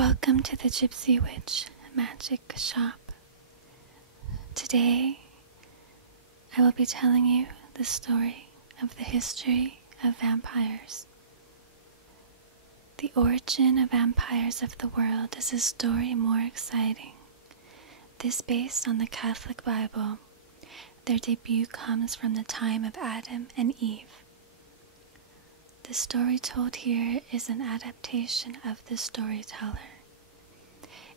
Welcome to the Gypsy Witch Magic Shop. Today, I will be telling you the story of the history of vampires. The origin of vampires of the world is a story more exciting. This based on the Catholic Bible. Their debut comes from the time of Adam and Eve. The story told here is an adaptation of the storyteller.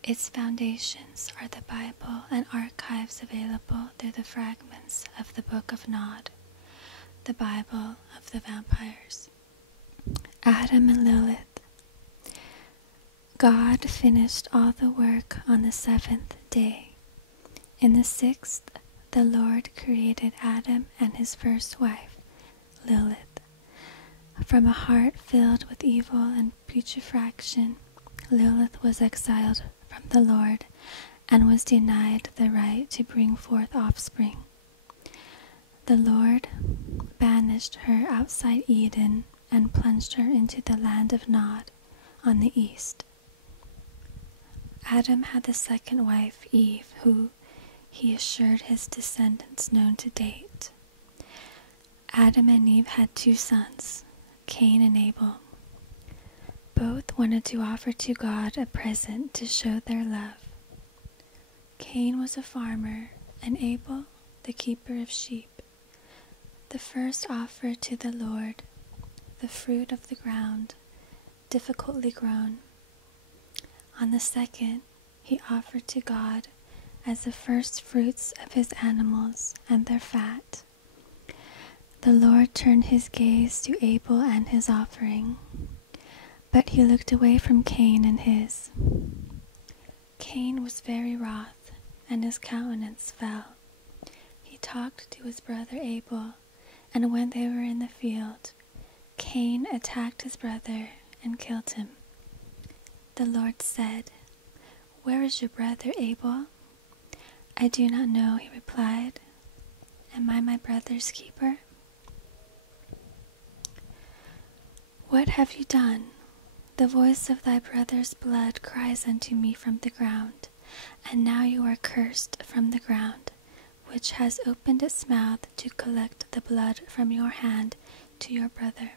Its foundations are the Bible and archives available through the fragments of the Book of Nod, the Bible of the vampires. Adam and Lilith. God finished all the work on the seventh day. In the sixth, the Lord created Adam and his first wife, Lilith. From a heart filled with evil and putrefaction, Lilith was exiled from the Lord and was denied the right to bring forth offspring. The Lord banished her outside Eden and plunged her into the land of Nod on the east. Adam had the second wife, Eve, who he assured his descendants known to date. Adam and Eve had two sons, Cain and Abel. Both wanted to offer to God a present to show their love. Cain was a farmer, and Abel the keeper of sheep. The first offered to the Lord the fruit of the ground, difficultly grown. On the second, he offered to God as the first fruits of his animals and their fat. The Lord turned his gaze to Abel and his offering, but he looked away from Cain and his. Cain was very wroth, and his countenance fell. He talked to his brother Abel, and when they were in the field, Cain attacked his brother and killed him. The Lord said, "Where is your brother Abel?" "I do not know," he replied. "Am I my brother's keeper?" "What have you done? The voice of thy brother's blood cries unto me from the ground, and now you are cursed from the ground, which has opened its mouth to collect the blood from your hand to your brother.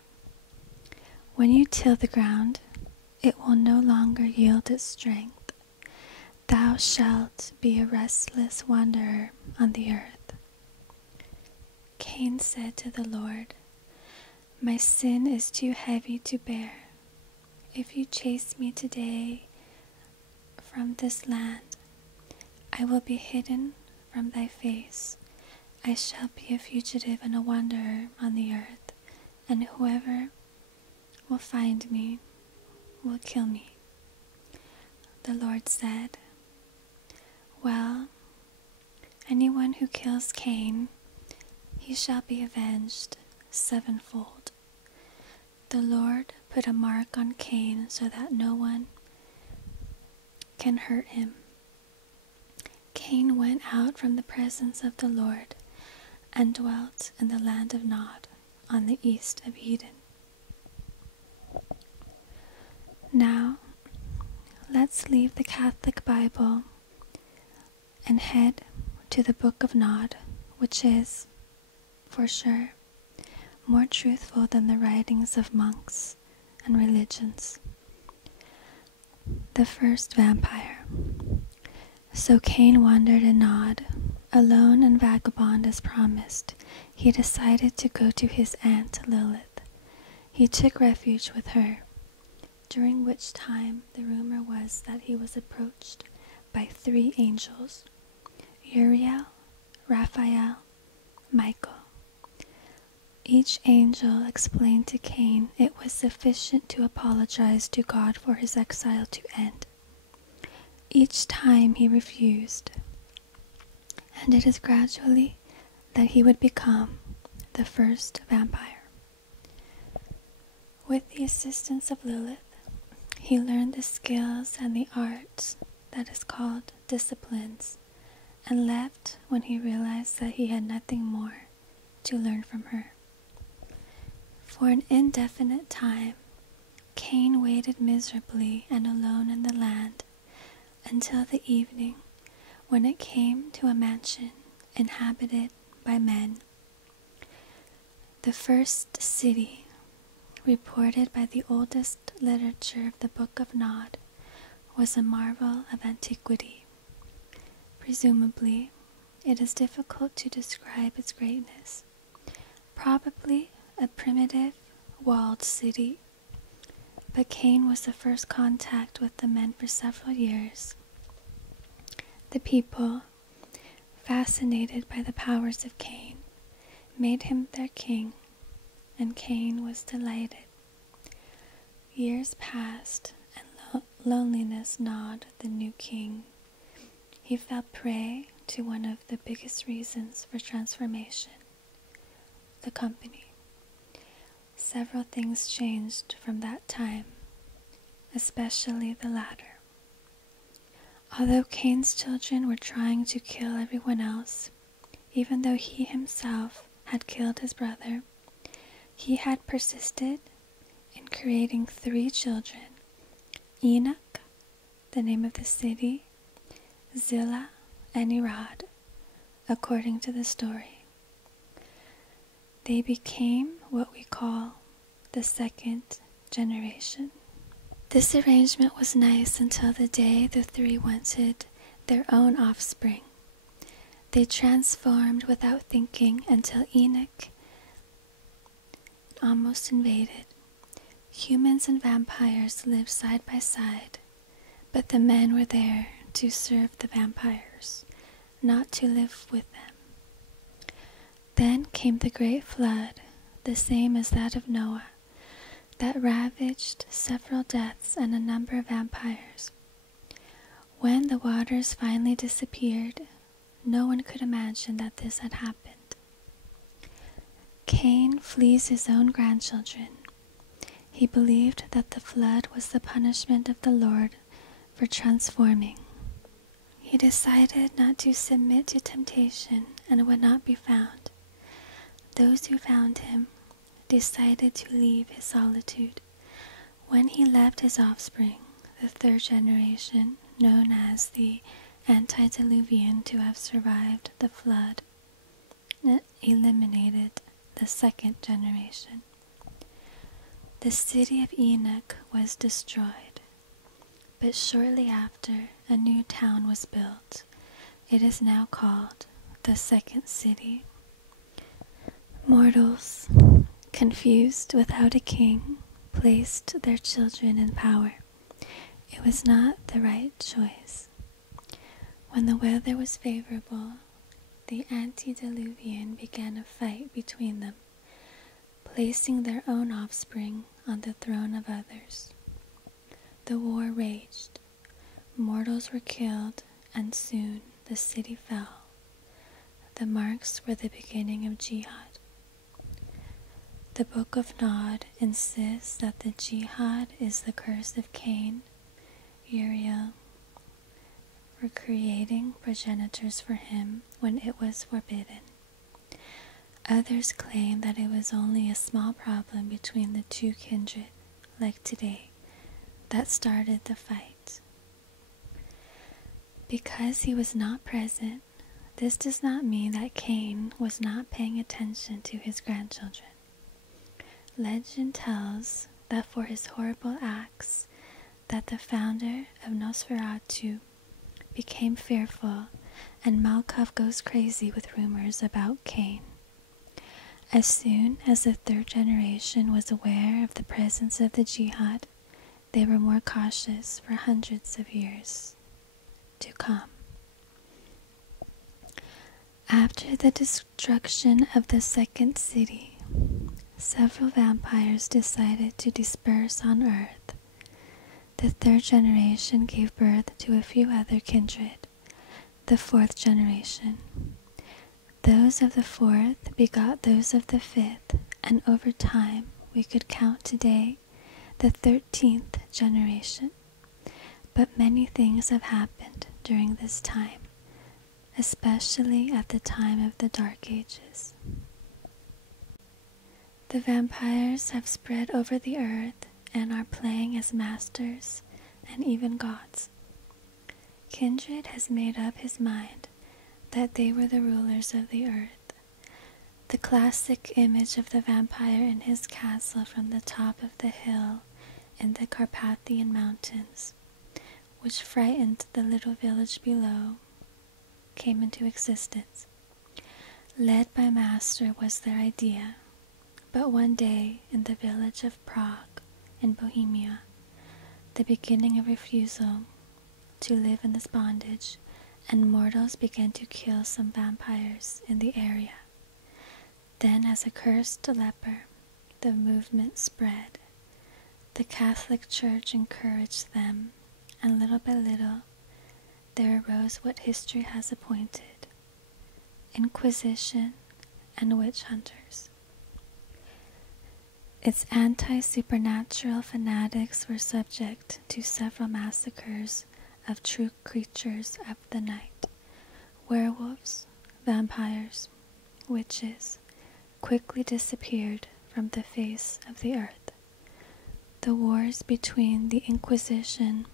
When you till the ground, it will no longer yield its strength. Thou shalt be a restless wanderer on the earth." Cain said to the Lord, "My sin is too heavy to bear. If you chase me today from this land, I will be hidden from thy face. I shall be a fugitive and a wanderer on the earth, and whoever will find me will kill me." The Lord said, "Well, anyone who kills Cain, he shall be avenged sevenfold." The Lord put a mark on Cain so that no one can hurt him. Cain went out from the presence of the Lord and dwelt in the land of Nod on the east of Eden. Now, let's leave the Catholic Bible and head to the Book of Nod, which is, for sure, more truthful than the writings of monks and religions. The first vampire. So Cain wandered in Nod, alone and vagabond as promised. He decided to go to his aunt Lilith. He took refuge with her, during which time the rumor was that he was approached by 3 angels, Uriel, Raphael, Michael. Each angel explained to Cain it was sufficient to apologize to God for his exile to end. Each time he refused, and it is gradually that he would become the first vampire. With the assistance of Lilith, he learned the skills and the arts that is called disciplines, and left when he realized that he had nothing more to learn from her. For an indefinite time, Cain waited miserably and alone in the land until the evening, when it came to a mansion inhabited by men. The first city, reported by the oldest literature of the Book of Nod, was a marvel of antiquity. Presumably, it is difficult to describe its greatness. Probably a primitive, walled city, but Cain was the first contact with the men for several years. The people, fascinated by the powers of Cain, made him their king, and Cain was delighted. Years passed, and loneliness gnawed the new king. He fell prey to one of the biggest reasons for transformation: the company. Several things changed from that time, especially the latter. Although Cain's children were trying to kill everyone else, even though he himself had killed his brother, he had persisted in creating 3 children: Enoch, the name of the city, Zillah, and Irad, according to the story. They became what we call the second generation. This arrangement was nice until the day the 3 wanted their own offspring. They transformed without thinking until Enoch almost invaded. Humans and vampires lived side by side, but the men were there to serve the vampires, not to live with them. Then came the great flood, the same as that of Noah, that ravaged several deaths and a number of vampires. When the waters finally disappeared, no one could imagine that this had happened. Cain flees his own grandchildren. He believed that the flood was the punishment of the Lord for transforming. He decided not to submit to temptation and would not be found. Those who found him decided to leave his solitude. When he left his offspring, the 3rd generation, known as the antediluvian to have survived the flood, eliminated the 2nd generation. The city of Enoch was destroyed, but shortly after, a new town was built. It is now called the 2nd city. Mortals, confused without a king, placed their children in power. It was not the right choice. When the weather was favorable, the antediluvian began a fight between them, placing their own offspring on the throne of others. The war raged. Mortals were killed, and soon the city fell. The marks were the beginning of jihad. The Book of Nod insists that the jihad is the curse of Cain, Uriel, for creating progenitors for him when it was forbidden. Others claim that it was only a small problem between the 2 kindred, like today, that started the fight. Because he was not present, this does not mean that Cain was not paying attention to his grandchildren. Legend tells that for his horrible acts, that the founder of Nosferatu became fearful, and Malkov goes crazy with rumors about Cain. As soon as the 3rd generation was aware of the presence of the jihad, they were more cautious for hundreds of years to come. After the destruction of the 2nd city, several vampires decided to disperse on Earth. The 3rd generation gave birth to a few other kindred, the 4th generation. Those of the 4th begot those of the 5th, and over time we could count today the 13th generation. But many things have happened during this time, especially at the time of the Dark Ages. The vampires have spread over the earth and are playing as masters and even gods. kindred has made up his mind that they were the rulers of the earth. The classic image of the vampire in his castle from the top of the hill in the Carpathian Mountains, which frightened the little village below, came into existence. Led by Master was their idea, but one day in the village of Prague in Bohemia, the beginning of refusal to live in this bondage, and mortals began to kill some vampires in the area. Then, as a cursed leper, the movement spread. The Catholic Church encouraged them, and little by little, there arose what history has appointed: Inquisition and witch hunters. Its anti-supernatural fanatics were subject to several massacres of true creatures of the night. Werewolves, vampires, witches quickly disappeared from the face of the earth. The wars between the Inquisition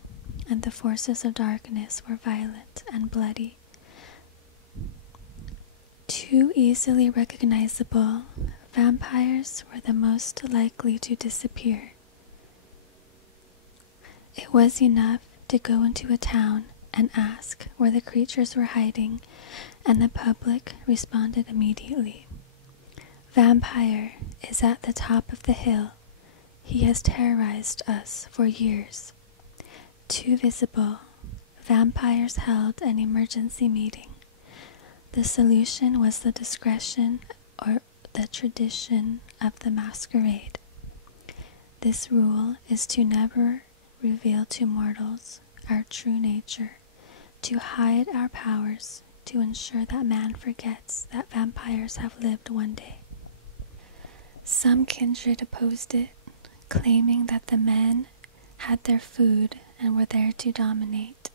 and the forces of darkness were violent and bloody. Too easily recognizable, vampires were the most likely to disappear. It was enough to go into a town and ask where the creatures were hiding, and the public responded immediately. Vampire is at the top of the hill. He has terrorized us for years. Too visible, vampires held an emergency meeting. The solution was the discretion or the tradition of the masquerade. This rule is to never reveal to mortals our true nature, to hide our powers, to ensure that man forgets that vampires have lived one day. Some kindred opposed it, claiming that the men had their food and were there to dominate.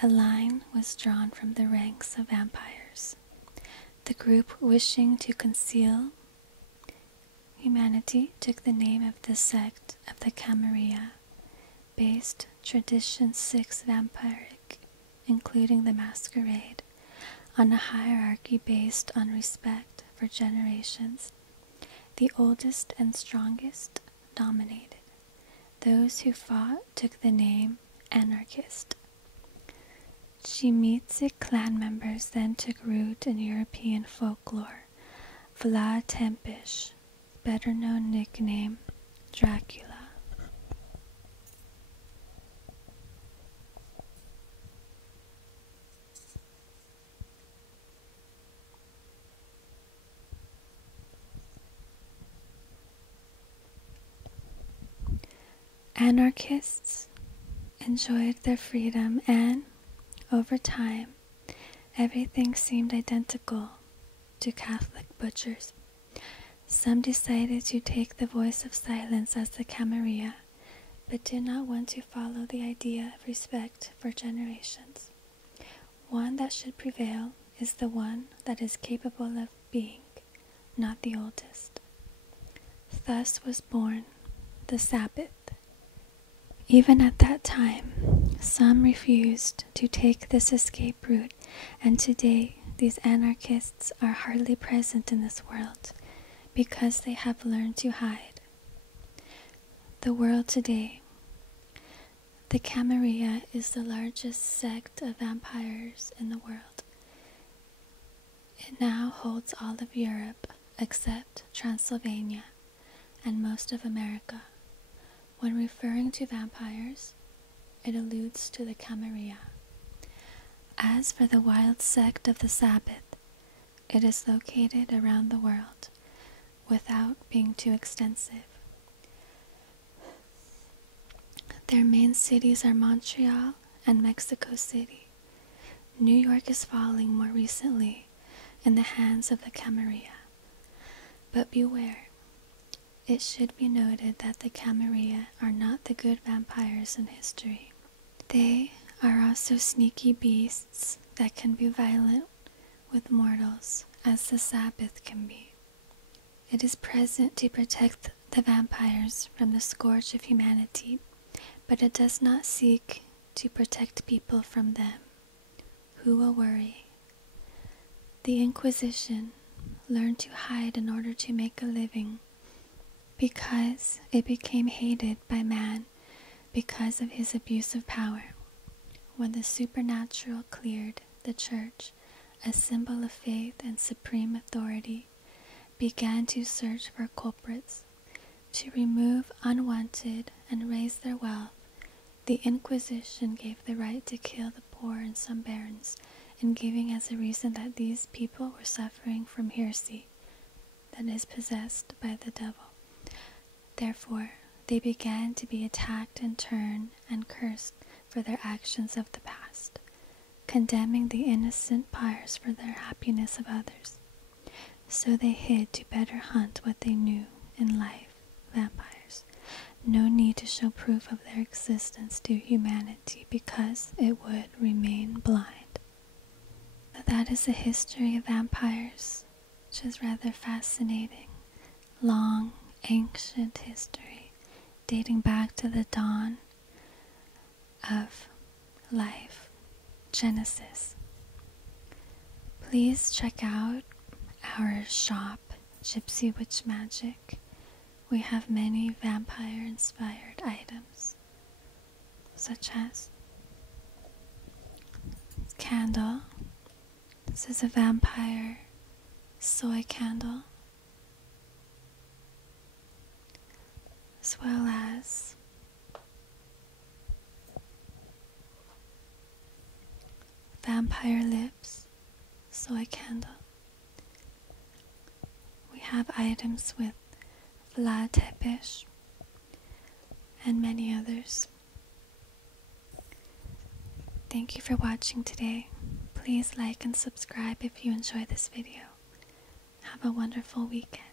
A line was drawn from the ranks of vampires. The group wishing to conceal humanity took the name of the sect of the Camarilla, based tradition 6 vampiric, including the masquerade, on a hierarchy based on respect for generations. The oldest and strongest dominated. Those who fought took the name anarchist. Shimizu clan members then took root in European folklore. Vlad Tepes, better known nickname Dracula. Anarchists enjoyed their freedom, and, over time, everything seemed identical to Catholic butchers. Some decided to take the voice of silence as the Camarilla, but did not want to follow the idea of respect for generations. One that should prevail is the one that is capable of being, not the oldest. Thus was born the Sabbath. Even at that time, some refused to take this escape route, and today these anarchists are hardly present in this world because they have learned to hide. The world today. The Camarilla is the largest sect of vampires in the world. It now holds all of Europe except Transylvania and most of America. When referring to vampires, it alludes to the Camarilla. As for the wild sect of the Sabbath, it is located around the world, without being too extensive. Their main cities are Montreal and Mexico City. New York is falling more recently in the hands of the Camarilla. But beware. It should be noted that the Camarilla are not the good vampires in history. They are also sneaky beasts that can be violent with mortals, as the Sabbath can be. It is present to protect the vampires from the scourge of humanity, but it does not seek to protect people from them. Who will worry? The Inquisition learned to hide in order to make a living, because it became hated by man because of his abuse of power. When the supernatural cleared the church, a symbol of faith and supreme authority, began to search for culprits. To remove unwanted and raise their wealth, the Inquisition gave the right to kill the poor and some barons, and giving as a reason that these people were suffering from heresy, that is, possessed by the devil. Therefore, they began to be attacked in turn and cursed for their actions of the past, condemning the innocent pyres for their happiness of others. So they hid to better hunt what they knew in life, vampires. No need to show proof of their existence to humanity, because it would remain blind. That is the history of vampires, which is rather fascinating. Long, ancient history, dating back to the dawn of life, Genesis. Please check out our shop, Gypsy Witch Magic. We have many vampire-inspired items, such as candle. This is a vampire soy candle, as well as vampire lips soy candle. We have items with Vlad Tepish and many others. Thank you for watching today. Please like and subscribe if you enjoy this video. Have a wonderful weekend.